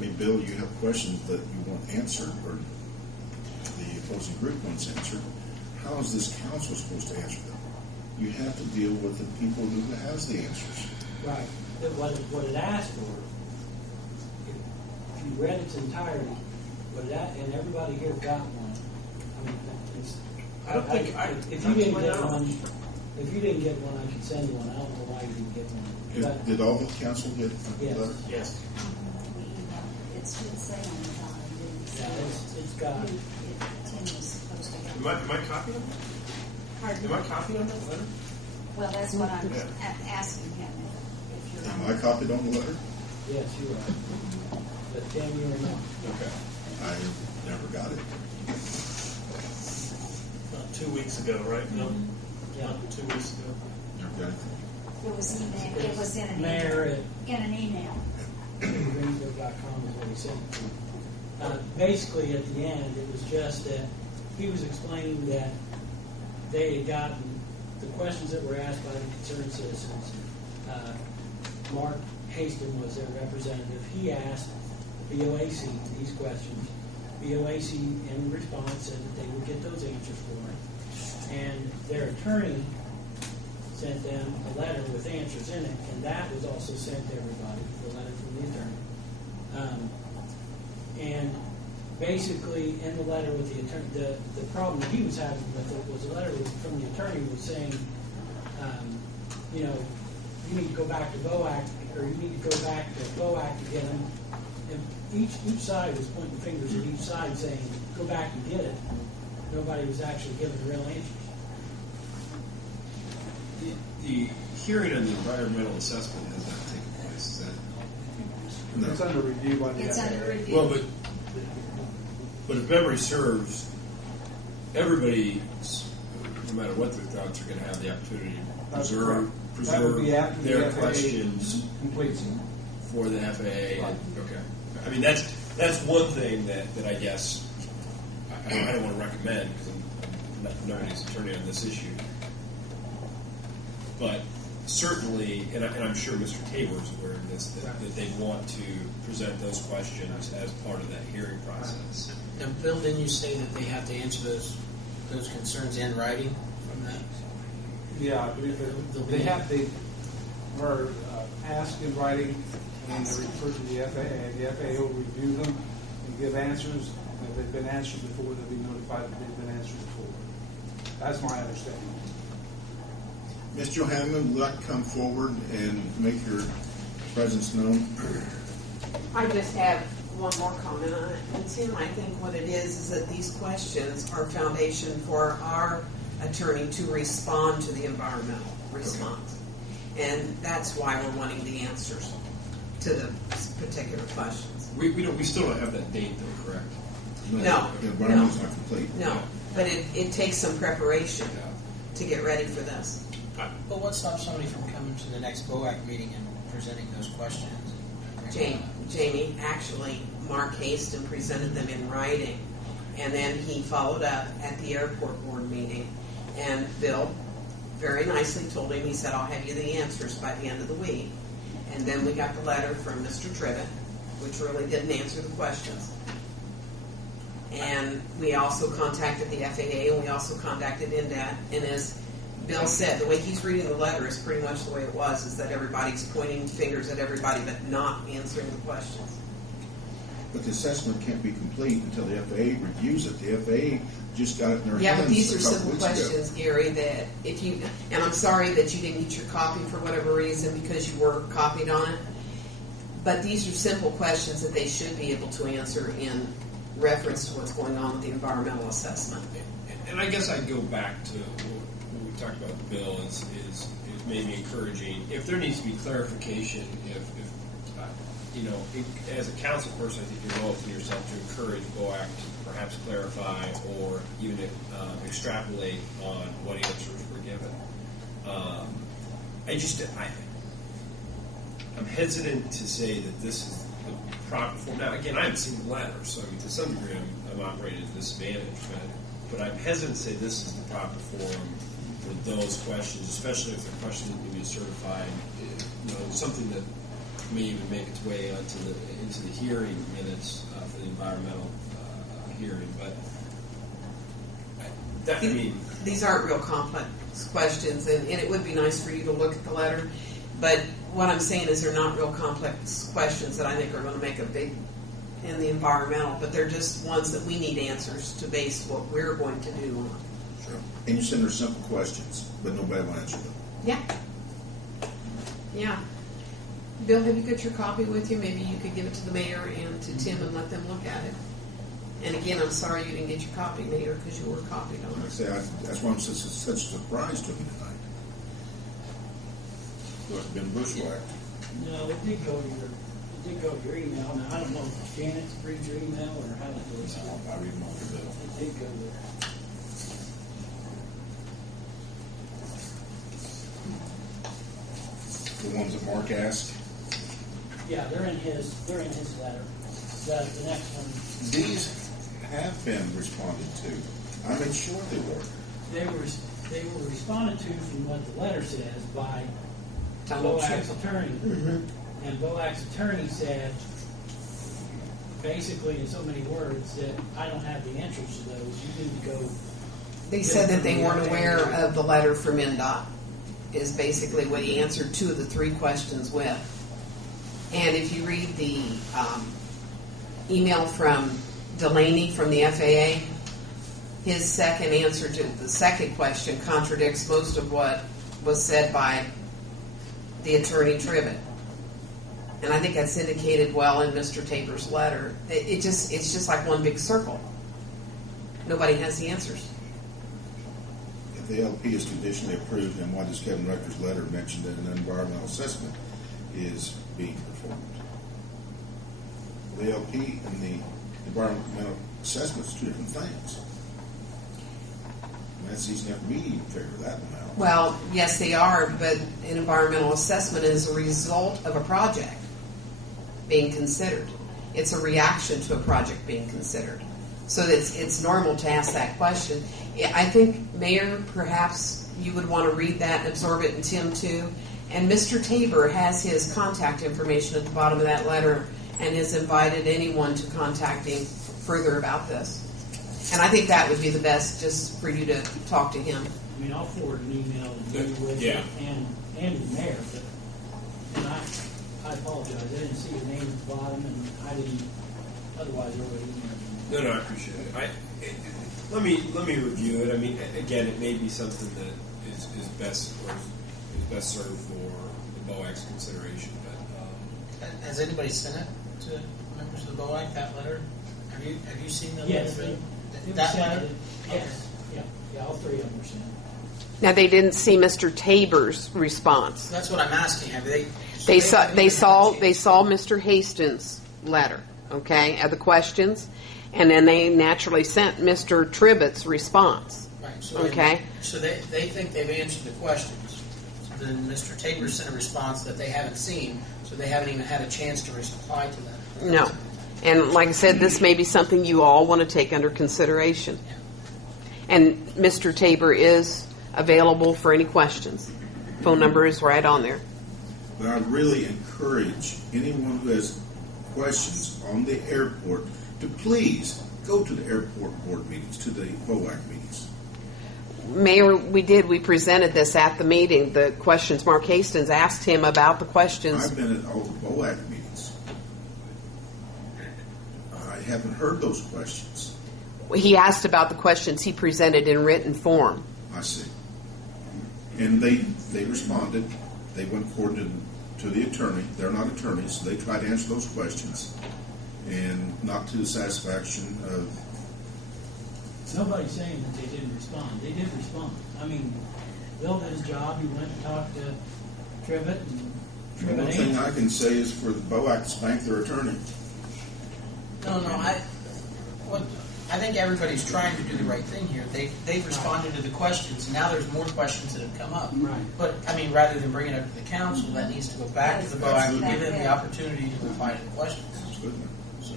mean, Bill, you have questions that you want answered, or the opposing group wants answered. How is this council supposed to answer them? You have to deal with the people who has the answers. Right. What it asked for, if you read its entirety, and everybody here got one. I mean, if you didn't get one, I can send you one. I don't know why you didn't get one. Did all the council get a letter? Yes. It should say on the bottom. Yeah, it's got. Tim was supposed to have. Am I copying on that? Pardon? Am I copying on that letter? Well, that's what I'm asking him. If you're Am I copied on the letter? Yes, you are. But Tim, you are not. Okay. I never got it. About 2 weeks ago, right? No. Yeah. 2 weeks ago. Never got it. It was email. It was in an Mayor email. In an email. Greensburg.com is what he sent it to. Basically, at the end, it was just that he was explaining that they had gotten the questions that were asked by the concerned citizens. Mark Haston was their representative. He asked BOAC these questions. BOAC, in response, said that they would get those answers for him. And their attorney sent them a letter with answers in it, and that was also sent to everybody, the letter from the attorney. And basically, in the letter with the attorney, the problem that he was having with it was a letter from the attorney was saying, you need to go back to BOAC, or you need to go back to BOAC to get them. And each side was pointing fingers at each side saying, go back and get it. Nobody was actually giving real answers. The hearing on the environmental assessment has not taken place. Is that? It's under review by the It's FAA. under review. Well, but if memory serves, everybody, no matter what their thoughts, are going to have the opportunity to That's preserve correct. That would be after their the FAA questions completes them. for the FAA. Right. Okay. I mean, that's one thing that I guess I don't want to recommend because I'm not nobody's attorney on this issue. But certainly, and I'm sure Mr. Tabor is aware of this, that they want to present those questions as part of that hearing process. Now, Bill, didn't you say that they have to answer those concerns in writing from that? Yeah, I believe that they were asked in writing, and they refer to the FAA. The FAA will review them and give answers. If they've been answered before, they'll be notified that they've been answered before. That's my understanding. Mr. Johanneman, would you like to come forward and make your presence known? I just have one more comment on it. And Tim, I think what it is that these questions are foundation for our attorney to respond to the environmental response. And that's why we're wanting the answers to the particular questions. We still don't have that date though, correct? No. The environment's not complete. No, but it takes some preparation to get ready for this. But what stops somebody from coming to the next BOAC meeting and presenting those questions? Jamie, actually, Mark Haston presented them in writing, and then he followed up at the airport board meeting, and Bill very nicely told him, he said, I'll have you the answers by the end of the week. And then we got the letter from Mr. Tribbett, which really didn't answer the questions. And we also contacted the FAA, and we also contacted NDAT, and as Bill said, the way he's reading the letter is pretty much the way it was, is that everybody's pointing fingers at everybody but not answering the questions. But the assessment can't be complete until the FAA reviews it. The FAA just got it in their Yeah, hands but these a are couple simple weeks ago. questions, Gary, that if you, and I'm sorry that you didn't get your copy for whatever reason because you were copied on it, but these are simple questions that they should be able to answer in reference to what's going on with the environmental assessment. And I guess I'd go back to what we talked about with Bill is maybe encouraging, if there needs to be clarification, if as a council person, I think you're well within yourself to encourage BOAC to perhaps clarify or even extrapolate on what answers were given. I'm hesitant to say that this is the proper form. Now, again, I haven't seen the letter, so I mean, to some degree I'm operating at a disadvantage, but I'm hesitant to say this is the proper form for those questions, especially if they're questions that need to be certified. Something that may even make its way into the hearing minutes for the environmental hearing. But I mean, these aren't real complex questions, and it would be nice for you to look at the letter. But what I'm saying is they're not real complex questions that I think are going to make a big in the environmental, but they're just ones that we need answers to base what we're going to do on. Sure. And you send her simple questions, but nobody will answer them. Yeah. Yeah. Bill, have you got your copy with you? Maybe you could give it to the mayor and to Tim and let them look at it. And again, I'm sorry you didn't get your copy, Mayor, because you were copied on Like I it. say, that's why I'm such a surprise to me tonight. So it's been bushwhacked. No, it did go to your email. Now, I don't know if Janet's read your email or how that goes. I read them on the bill. It did go there. The ones that Mark asked. Yeah, they're in his letter. The next one, These have been responded to. I made sure they were. they were responded to from what the letter says by Donald Boac's Trump. attorney. Mhm. And Boac's attorney said, basically in so many words, that I don't have the answers to those. You need to go. They said that they weren't aware of the letter from NDOT, is basically what he answered two of the three questions with. And if you read the email from Delaney from the FAA, his second answer to the second question contradicts most of what was said by the attorney Tribbett. And I think that's indicated well in Mr. Tabor's letter. It's just like one big circle. Nobody has the answers. If the LP is conditionally approved, then why does Kevin Rector's letter mention that an environmental assessment is being performed? The LP and the environmental assessment is two different things. And that's easy enough for me to even figure that one out. Well, yes, they are, but an environmental assessment is a result of a project being considered. It's a reaction to a project being considered. So it's normal to ask that question. I think, Mayor, perhaps you would want to read that and absorb it, and Tim too. And Mr. Tabor has his contact information at the bottom of that letter and has invited anyone to contact him further about this. And I think that would be the best, just for you to talk to him. I mean, I'll forward an email to you with Yeah. it and the mayor, but and I apologize. I didn't see your name at the bottom, and I didn't. Otherwise, I would have emailed you. no, I appreciate it. Let me review it. I mean, again, it may be something that is best served for the BOAC's consideration. But Has anybody sent it to members of the BOAC, that letter? Have you seen the Yes, letter? it was That sent. letter? Yes, yeah, all three of them were sent. Now, they didn't see Mr. Tabor's response. That's what I'm asking. Have they? They saw haven't even had a chance. Mr. Hastings' letter, okay, of the questions, and then they naturally sent Mr. Tribbett's response. Right. So Okay. So they think they've answered the questions. So then Mr. Tabor sent a response that they haven't seen, so they haven't even had a chance to reply to that. No. And like I said, this may be something you all want to take under consideration. And Mr. Tabor is available for any questions. Phone number is right on there. But I really encourage anyone who has questions on the airport to please go to the airport board meetings, to the BOAC meetings. Mayor, we presented this at the meeting, the questions. Mark Hastings asked him about the questions. I've been at all the BOAC meetings. I haven't heard those questions. He asked about the questions he presented in written form. I see. And they responded. They went according to the attorney. They're not attorneys, so they tried to answer those questions. And not to the satisfaction of... Nobody's saying that they didn't respond. They did respond. I mean, Bill did his job. He went and talked to Tribbett, and The Tribbett one thing answered. I can say is for the BOAC to spank their attorney. No. I think everybody's trying to do the right thing here. They've responded to the questions, and now there's more questions that have come up. Right. But I mean, rather than bring it up to the council, that needs to go back to the BOAC and give them the opportunity to reply to the questions. Absolutely. So.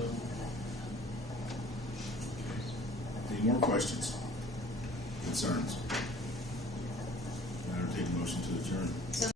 Any more questions? Concerns? I entertain a motion to adjourn.